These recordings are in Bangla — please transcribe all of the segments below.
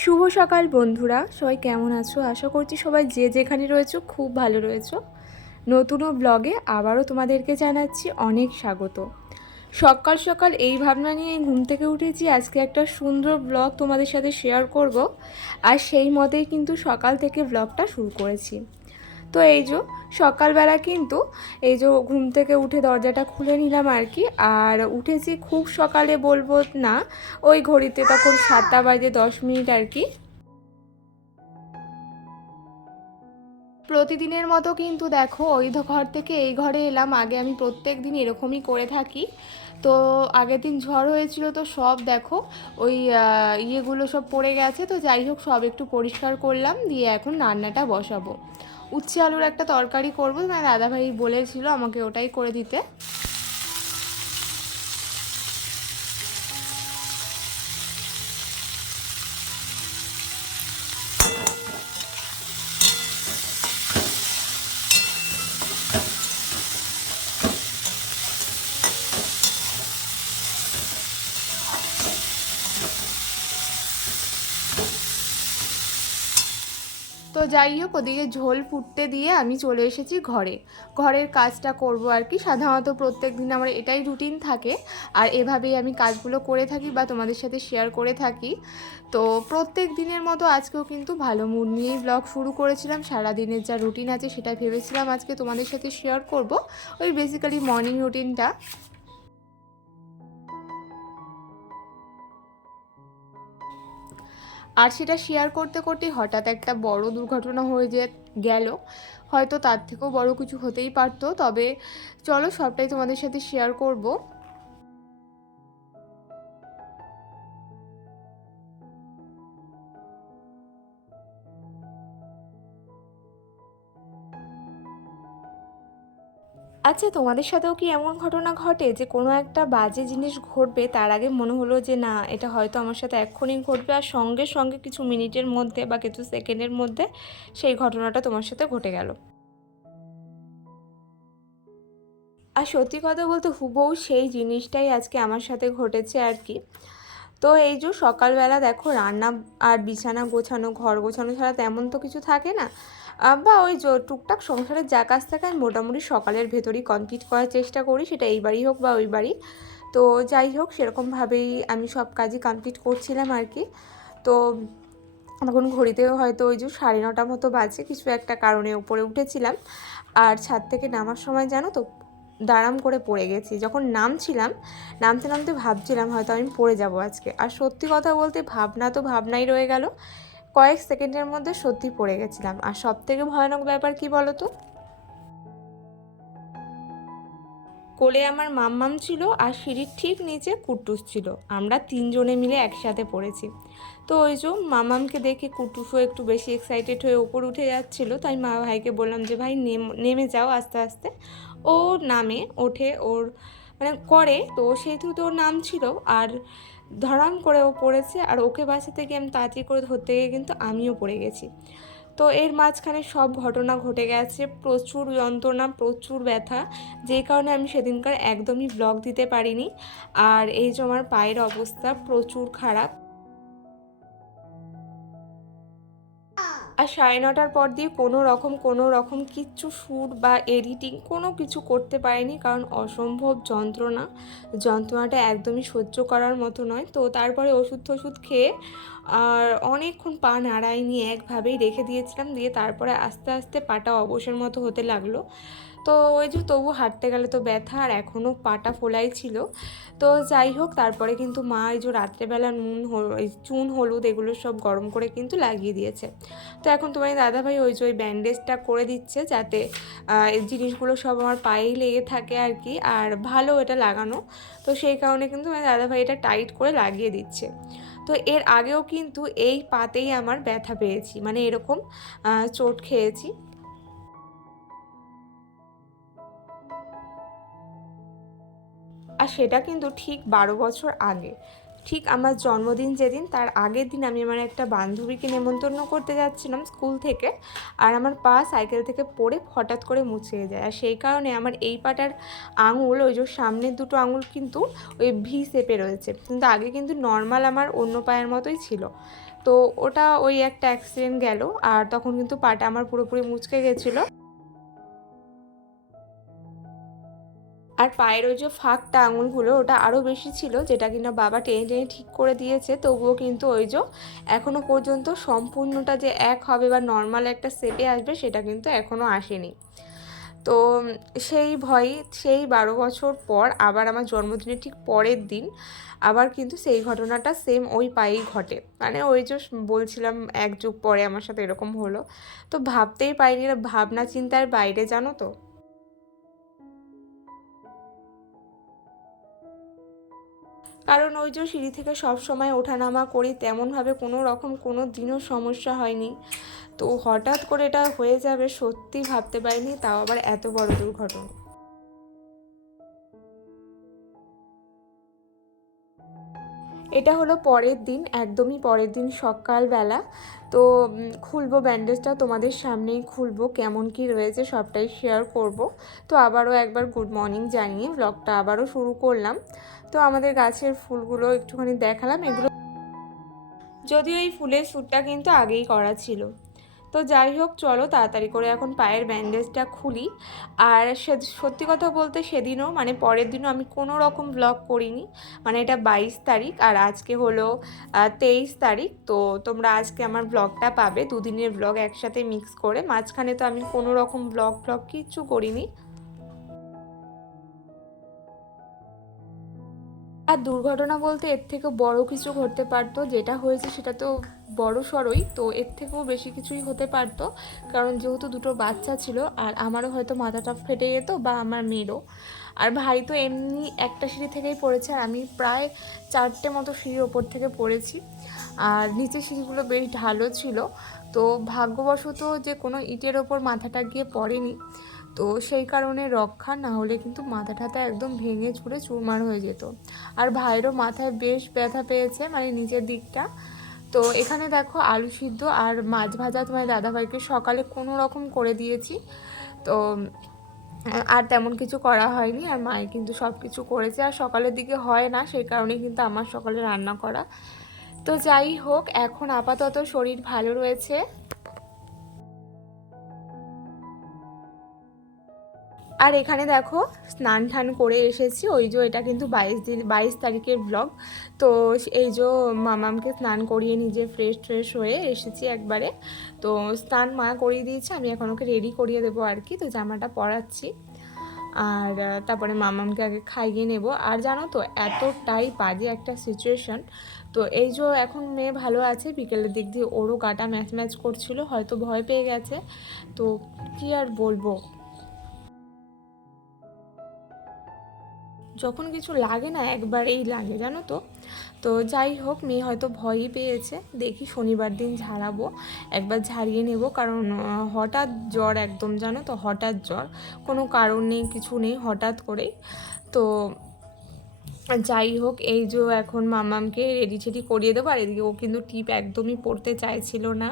শুভ সকাল বন্ধুরা, সবাই কেমন আছো? আশা করছি সবাই যে যেখানে রয়েছো খুব ভালো রয়েছো। নতুন ব্লগে আবারও তোমাদেরকে জানাচ্ছি অনেক স্বাগত। সকাল সকাল এই ভাবনা নিয়ে ঘুম থেকে উঠেছি, আজকে একটা সুন্দর ব্লগ তোমাদের সাথে শেয়ার করব। আর সেই মতেই কিন্তু সকাল থেকে ব্লগটা শুরু করেছি। তো এই যে সকালবেলা কিন্তু এই যে ঘুম থেকে উঠে দরজাটা খুলে নিলাম আর কি। আর উঠেছি খুব সকালে বলবো না, ওই ঘড়িতে তখন 7:10 আর কি। প্রতিদিনের মতো কিন্তু দেখো ওই ঘর থেকে এই ঘরে এলাম। আগে আমি প্রত্যেক দিন এরকমই করে থাকি। তো আগের দিন ঝড় হয়েছিল, তো সব দেখো ওই ইয়েগুলো সব পড়ে গেছে। তো যাই হোক, সব একটু পরিষ্কার করলাম, দিয়ে এখন রান্নাটা বসাবো। উচ্ছে আলুর একটা তরকারি করবো, মানে দাদাভাই বলেছিল আমাকে ওটাই করে দিতে। তো যাই হোক, ওদিকে ঝোল ফুটতে দিয়ে আমি চলে এসেছি ঘরে। ঘরের কাজটা করব আর কি। সাধারণত প্রত্যেক দিন আমার এটাই রুটিন থাকে, আর এভাবেই আমি কাজগুলো করে থাকি বা তোমাদের সাথে শেয়ার করে থাকি। তো প্রত্যেক দিনের মতো আজকেও কিন্তু ভালো মুড নিয়েই ব্লগ শুরু করেছিলাম। সারাদিনের যা রুটিন আছে সেটা ভেবেছিলাম আজকে তোমাদের সাথে শেয়ার করব, ওই বেসিক্যালি মর্নিং রুটিনটা। আর সেটা শেয়ার করতে করতেই হঠাৎ একটা বড় দুর্ঘটনা হয়ে গেল। হয়তো তার থেকেও বড় কিছু হতেই পারতো, তবে চলো সবটাই তোমাদের সাথে শেয়ার করব। আচ্ছা, তোমাদের সাথেও কি এমন ঘটনা ঘটে যে কোনো একটা বাজে জিনিস ঘটবে, তার আগে মনে হলো যে না, এটা হয়তো আমার সাথে এক্ষুনি ঘটবে, আর সঙ্গে সঙ্গে কিছু মিনিটের মধ্যে বা কিছু সেকেন্ডের মধ্যে সেই ঘটনাটা তোমার সাথে ঘটে গেল? আর সত্যি কথা বলতে হুবহু সেই জিনিসটাই আজকে আমার সাথে ঘটেছে আর কি। তো এই যে সকালবেলা দেখো রান্না আর বিছানা গোছানো, ঘর গোছানো ছাড়া তেমন তো কিছু থাকে না। বা ওই যে টুকটাক সংসারের যা কাজ থাকে আমি মোটামুটি সকালের ভেতরেই কমপ্লিট করার চেষ্টা করি, সেটা এই বাড়ি হোক বা ওই বাড়ি। তো যাই হোক, সেরকমভাবেই আমি সব কাজই কমপ্লিট করছিলাম আর কি। তো তখন ঘড়িতে হয়তো ওই যে 9:30 মতো বাজে, কিছু একটা কারণে উপরে উঠেছিলাম। আর ছাদ থেকে নামার সময় জানো তো দাঁড়াম করে পড়ে গেছি। যখন নামতে নামতে ভাবছিলাম হয়তো আমি পড়ে যাব আজকে। আর সত্যি কথা বলতে ভাবনা তো ভাবনাই রয়ে গেল, কয়েক সেকেন্ডের মধ্যে সত্যি পড়ে গেছিলাম। আর সব থেকে ভয়ানক ব্যাপার কি বলো তো, কোলে আমার মাম্মাম ছিল আর সিঁড়ির ঠিক নিচে কুট্টুস ছিল। আমরা তিনজনে মিলে একসাথে পড়েছি। তো ওই যে মামামকে দেখে কুট্টুসও একটু বেশি এক্সাইটেড হয়ে ওপর উঠে যাচ্ছিলো, তাই মা ভাইকে বললাম যে ভাই নেমে যাও আস্তে আস্তে। ও নামে ওঠে, ওর মানে করে তো সেহেতু তো ওর নাম ছিল। আর ধরাম করে ও পড়েছে, আর ওকে বাঁচাতে গিয়ে আমি তাড়াতাড়ি করে ধরতে গিয়ে কিন্তু আমিও পড়ে গেছি। তো এর মাঝখানে সব ঘটনা ঘটে গেছে, প্রচুর যন্ত্রণা, প্রচুর ব্যথা, যেই কারণে আমি সেদিনকার একদমই ব্লগ দিতে পারিনি। আর এই যে আমার পায়ের অবস্থা প্রচুর খারাপ। আর 9:30টার পর দিয়ে কোনো রকম কিচ্ছু শ্যুট বা এডিটিং কোনো কিছু করতে পারিনি, কারণ অসম্ভব যন্ত্রণাটা একদমই সহ্য করার মতো নয়। তো তারপরে ওষুধ খেয়ে আর অনেকক্ষণ পা নাড়াইনি, একভাবেই রেখে দিয়েছিলাম। দিয়ে তারপরে আস্তে আস্তে পাটা অবশের মতো হতে লাগলো। তো ওই যে তবু হাঁটতে গেলে তো ব্যথা, আর এখনও পাটা ফোলাই ছিল। তো যাই হোক, তারপরে কিন্তু মা এই যে রাত্রেবেলা চুন হলুদ এগুলো সব গরম করে কিন্তু লাগিয়ে দিয়েছে। তো এখন তোমার দাদাভাই ওই যে ওই ব্যান্ডেজটা করে দিচ্ছে, যাতে এই জিনিসগুলো সব আমার পায়েই লেগে থাকে আর কি। আর ভালো এটা লাগানো, তো সেই কারণে কিন্তু আমার দাদাভাই এটা টাইট করে লাগিয়ে দিচ্ছে। তো এর আগেও কিন্তু এই পাতেই আমার ব্যথা পেয়েছি, মানে এরকম চোট খেয়েছি। আর সেটা কিন্তু ঠিক 12 বছর আগে, ঠিক আমার জন্মদিন যেদিন তার আগের দিন আমি আমার একটা বান্ধবীকে নেমন্তন্ন করতে যাচ্ছিলাম স্কুল থেকে। আর আমার পা সাইকেল থেকে পড়ে হঠাৎ করে মুচড়ে যায়, আর সেই কারণে আমার এই পাটার আঙুল, ওই যে সামনের দুটো আঙুল কিন্তু ওই ভি শেপে রয়েছে, কিন্তু আগে কিন্তু নর্মাল আমার অন্য পায়ের মতোই ছিল। তো ওটা ওই একটা অ্যাক্সিডেন্ট গেল, আর তখন কিন্তু পাটা আমার পুরোপুরি মুচকে গেছিলো। আর পায়ের ওই যে ফাঁকটা আঙুলগুলো ওটা আরও বেশি ছিল, যেটা কিনা বাবা টেনে টেনে ঠিক করে দিয়েছে, তবুও কিন্তু ওই যে এখনও পর্যন্ত সম্পূর্ণটা যে এক হবে বা নর্মাল একটা শেপে আসবে সেটা কিন্তু এখনও আসেনি। তো সেই ভয়ে সেই 12 বছর পর আবার আমার জন্মদিনের ঠিক পরের দিন আবার কিন্তু সেই ঘটনাটা সেম ওই পায়েই ঘটে। মানে ওই যে বলছিলাম 1 যুগ পরে আমার সাথে এরকম হলো, তো ভাবতেই পারিনি, ভাবনা চিন্তার বাইরে, জানো তো। কারণ ওই যে সিঁড়ি থেকে সব সময় ওঠানামা করি, তেমনভাবে কোনো রকম কোনো দিনও সমস্যা হয়নি। তো হঠাৎ করে এটা হয়ে যাবে সত্যি ভাবতে পারিনি, তাও আবার এত বড় দুর্ঘটনা। এটা হলো পরের দিন, একদমই পরের দিন সকালবেলা। তো খুলবো ব্যান্ডেজটা, তোমাদের সামনেই খুলবো, কেমন কি রয়েছে সবটাই শেয়ার করব। তো আবারও একবার গুড মর্নিং জানিয়ে ব্লগটা আবারও শুরু করলাম। তো আমাদের গাছের ফুলগুলো একটুখানি দেখালাম, এগুলো যদিও এই ফুলের শ্যুটটা কিন্তু আগেই করা ছিল। তো যাই হোক, চলো তাড়াতাড়ি করে এখন পায়ের ব্যান্ডেজটা খুলি। আর সত্যি কথা বলতে সেদিনও মানে পরের দিনও আমি কোনো রকম ব্লগ করিনি। মানে এটা 22 তারিখ আর আজকে হলো 23 তারিখ। তো তোমরা আজকে আমার ব্লগটা পাবে, দুদিনের ব্লগ একসাথে মিক্স করে। মাঝখানে তো আমি কোনো রকম ব্লগ কিচ্ছু করিনি। আর দুর্ঘটনা বলতে এর থেকে বড় কিছু ঘটতে পারতো, যেটা হয়েছে সেটা তো বড় সড়ই, তো এর থেকেও বেশি কিছুই হতে পারতো। কারণ যেহেতু দুটো বাচ্চা ছিল, আর আমারও হয়তো মাথাটা ফেটে যেত বা আমার মেয়েরও। আর ভাই তো এমনি একটা সিঁড়ি থেকেই পড়েছে, আর আমি প্রায় 4টে মতো সিঁড়ির ওপর থেকে পড়েছি। আর নিচের সিঁড়িগুলো বেশ ঢালু ছিল, তো ভাগ্যবশত যে কোনো ইটের ওপর মাথাটা গিয়ে পড়েনি। তো সেই কারণে রক্ষা, না হলে কিন্তু মাথা ঠাতা একদম ভেঙে চুরে চুরমার হয়ে যেত। আর ভাইয়েরও মাথায় বেশ ব্যথা পেয়েছে, মানে নিচের দিকটা। তো এখানে দেখো আলু সিদ্ধ আর মাছ ভাজা তোমার দাদাভাইকে সকালে কোনো রকম করে দিয়েছি। তো আর তেমন কিছু করা হয়নি, আর মায়ে কিন্তু সব কিছু করেছে, আর সকালের দিকে হয় না, সেই কারণে কিন্তু আমার সকালে রান্না করা। তো যাই হোক, এখন আপাতত শরীর ভালো রয়েছে। আর এখানে দেখো স্নান টান করে এসেছি, ওই যে এটা কিন্তু 22 তারিখের ব্লগ। তো এই যে মামামকে স্নান করিয়ে নিজে ফ্রেশ হয়ে এসেছি একবারে। তো স্নান মা করিয়ে দিয়েছে, আমি এখন ওকে রেডি করিয়ে দেবো আর কি। তো জামাটা পরাচ্ছি, আর তারপরে মামামকে আগে খাইয়ে নেব। আর জানো তো এতটাই বাজে একটা সিচুয়েশন। তো এই যে এখন মেয়ে ভালো আছে, বিকেলের দিক দিয়ে ওরও গাটা ম্যাচ করছিল, হয়তো ভয় পেয়ে গেছে। তো কি আর বলবো, যখন কিছু লাগে না একবারেই লাগে, জানো তো। তো যাই হোক, মেয়ে হয়তো ভয়ই পেয়েছে, দেখি শনিবার দিন ঝাড়াবো, একবার ঝাড়িয়ে নেব। কারণ হঠাৎ জ্বর একদম, জানো তো, হঠাৎ জ্বর, কোনো কারণ নেই কিছু নেই, হঠাৎ করেই। তো যাই হোক, এই যে এখন মামামকে রেডি টেডি করিয়ে দেবো। আর এদিকে ও কিন্তু টিপ একদমই পড়তে চাইছিল না,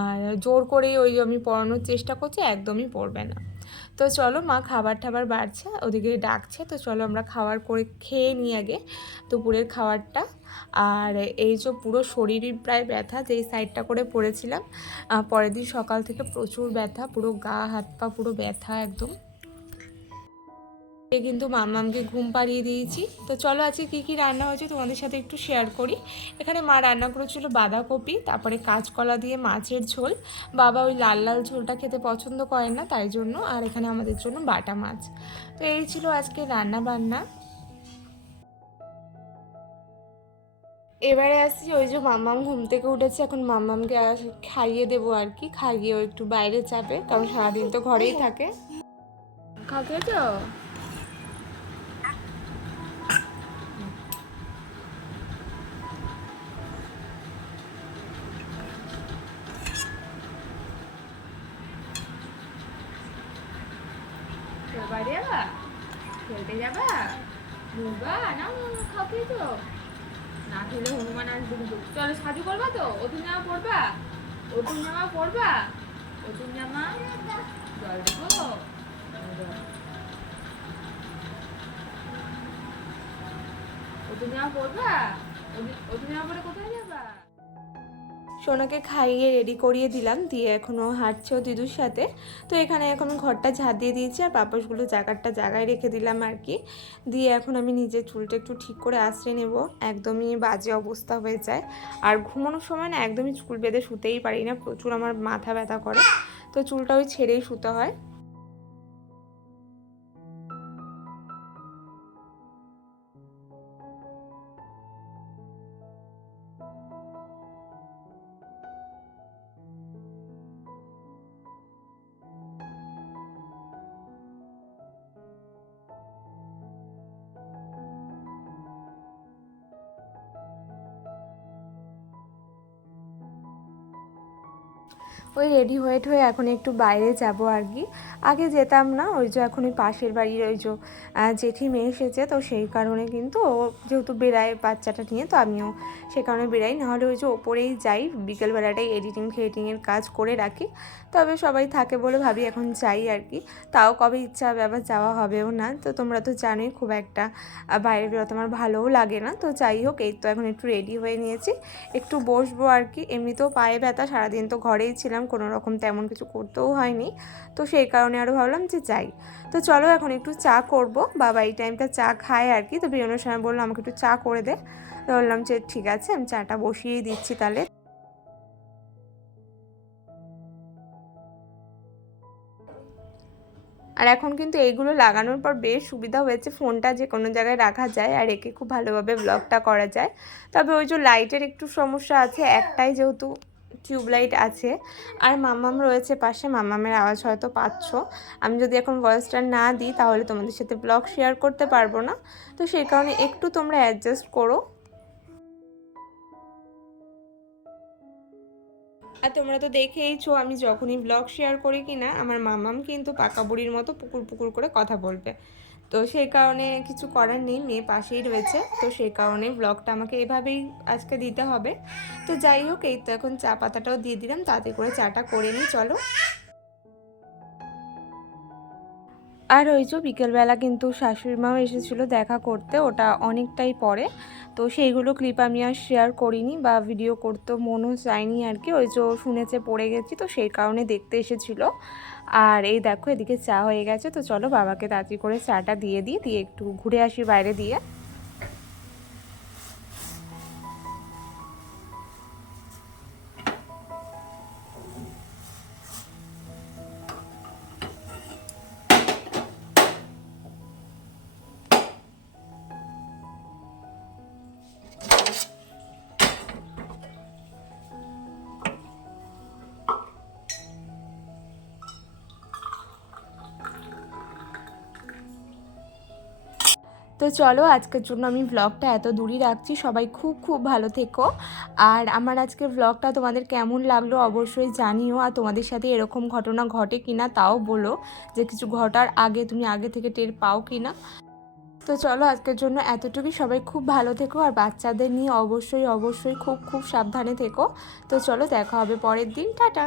আর জোর করেই ওই যে আমি পড়ানোর চেষ্টা করছি, একদমই পড়বে না। তো চলো, মা খাবার টাবার বাড়ছে, ওদিকে ডাকছে, তো চলো আমরা খাবার করে খেয়ে নিই আগে দুপুরের খাবারটা। আর এই যে পুরো শরীরই প্রায় ব্যথা, যেই সাইডটা করে পড়েছিলাম, পরের দিন সকাল থেকে প্রচুর ব্যথা, পুরো গা হাত পা পুরো ব্যথা একদম। কিন্তু মামামকে ঘুম পাড়িয়ে দিয়েছি। তো চলো আজকে কী কী রান্না হয়েছে তোমাদের সাথে একটু শেয়ার করি। এখানে মা রান্না করেছিল বাঁধাকপি, তারপরে কাঁচকলা দিয়ে মাছের ঝোল। বাবা ওই লাল লাল ঝোলটা খেতে পছন্দ করেন না, তাই জন্য। আর এখানে আমাদের জন্য বাটা মাছ। তো এই ছিল আজকে রান্না বান্না। এবারে আসছি, ওই যে মাম্মাম ঘুম থেকে উঠেছে, এখন মাম্মামকে খাইয়ে দেবো আর কি, খাইয়ে ও একটু বাইরে যাবে, কারণ সারাদিন তো ঘরেই থাকে। খাকে তো বাড়ি যাবা, খেলতে যাবা, ঘুরবা না, খাবে তো, না খেলে হনুমান আসবে কিন্তু। চলো সাজু করবা তো, অতুন জামা পরবা, অতুন জামা পরবা, অতুন জামা জল দেবো, অতুন জামা পরবা, অতুন জামা পরে কোথায় যাবা। সোনাকে খাইয়ে রেডি করিয়ে দিলাম, দিয়ে এখনও হাঁটছেও দিদুর সাথে। তো এখানে এখন ঘরটা ঝাঁট দিয়ে দিয়েছি আর পাপোশগুলো জায়গায় রেখে দিলাম আর কি। দিয়ে এখন আমি নিজের চুলটা একটু ঠিক করে আঁচড়ে নেব, একদমই বাজে অবস্থা হয়ে যায়। আর ঘুমানোর সময় না একদমই চুল বেঁধে শুতেই পারি না, প্রচুর আমার মাথা ব্যথা করে, তো চুলটা ওই ছেড়েই শুতে হয়। ওই রেডি হয়ে এখন একটু বাইরে যাব আর কি। আগে যেতাম না, ওই যে এখন ওই পাশের বাড়ির ওই যে জেঠি মেয়ে এসেছে, তো সেই কারণে কিন্তু ও যেহেতু বেড়ায় বাচ্চাটা নিয়ে, তো আমিও সে কারণে বেরাই, নাহলে ওই যে ওপরেই যাই বিকেলবেলাটাই এডিটিংয়ের কাজ করে রাখি। তবে সবাই থাকে বলে ভাবি এখন যাই আর কি। তাও কবে ইচ্ছা হবে আবার যাওয়া হবেও না। তো তোমরা তো জানোই খুব একটা বাইরে বেরোতে আমার ভালোও লাগে না। তো যাই হোক, এই তো এখন একটু রেডি হয়ে নিয়েছি, একটু বসবো আর কি। এমনিতেও পায়ে ব্যথা, সারাদিন তো ঘরেই ছিলাম, কোনো রকম তেমন কিছু করতেও হয়নি, তো সেই কারণে আরও ভাবলাম যে যাই। তো চলো এখন একটু চা করব, বাবা এই টাইমটা চা খায় আর কি। তো বেরোনোর সময় বললাম আমাকে একটু চা করে দে, তো বললাম যে ঠিক আছে আমি চাটা বসিয়েই দিচ্ছি তাহলে। আর এখন কিন্তু এইগুলো লাগানোর পর বেশ সুবিধা হয়েছে, ফোনটা যে কোনো জায়গায় রাখা যায় আর একে খুব ভালোভাবে ব্লগটা করা যায়। তবে ওই যে লাইটের একটু সমস্যা আছে, একটাই যেহেতু টিউবলাইট আছে আর মাম্মাম রয়েছে পাশে, মাম্মামের আওয়াজ হয়তো পাচ্ছ। আমি যদি এখন ভয়েসটা না দিই তাহলে তোমাদের সাথে ব্লগ শেয়ার করতে পারবো না, তো সেই কারণে একটু তোমরা অ্যাডজাস্ট করো। আর তোমরা তো দেখেইছো আমি যখনই ব্লগ শেয়ার করি কিনা আমার মামাম কিন্তু পাকা বুড়ির মতো পুকুর পুকুর করে কথা বলবে, তো সেই কারণে কিছু করার নেই, মেয়ে পাশেই রয়েছে, তো সেই কারণে ব্লগটা আমাকে এভাবেই আজকে দিতে হবে। তো যাই হোক, এই তো এখন চা পাতাটাও দিয়ে দিলাম, তাতে করে চাটা করে নিই চলো। আর ওই যে বিকেলবেলা কিন্তু শাশুড়ি মাও এসেছিলো দেখা করতে, ওটা অনেকটাই পরে, তো সেইগুলো ক্লিপ আমি আর শেয়ার করিনি বা ভিডিও করতেও মনও চাইনি আর কি। ওই যে শুনেছে পড়ে গেছি, তো সেই কারণে দেখতে এসেছিলো। আর এই দেখো এদিকে চা হয়ে গেছে, তো চলো বাবাকে তাড়াতাড়ি করে চাটা দিয়ে দিয়ে একটু ঘুরে আসি বাইরে দিয়ে। তো চলো আজকের জন্য আমি ভ্লগটা এত দূরই রাখছি, সবাই খুব খুব ভালো থেকো। আর আমার আজকের ভ্লগটা তোমাদের কেমন লাগলো অবশ্যই জানিও, আর তোমাদের সাথে এরকম ঘটনা ঘটে কিনা তাও বলো, যে কিছু ঘটার আগে তুমি আগে থেকে টের পাও কিনা। তো চলো আজকের জন্য এতটুকুই, সবাই খুব ভালো থেকো আর বাচ্চাদের নিয়ে অবশ্যই খুব খুব সাবধানে থেকো। তো চলো দেখা হবে পরের দিন, টাটা।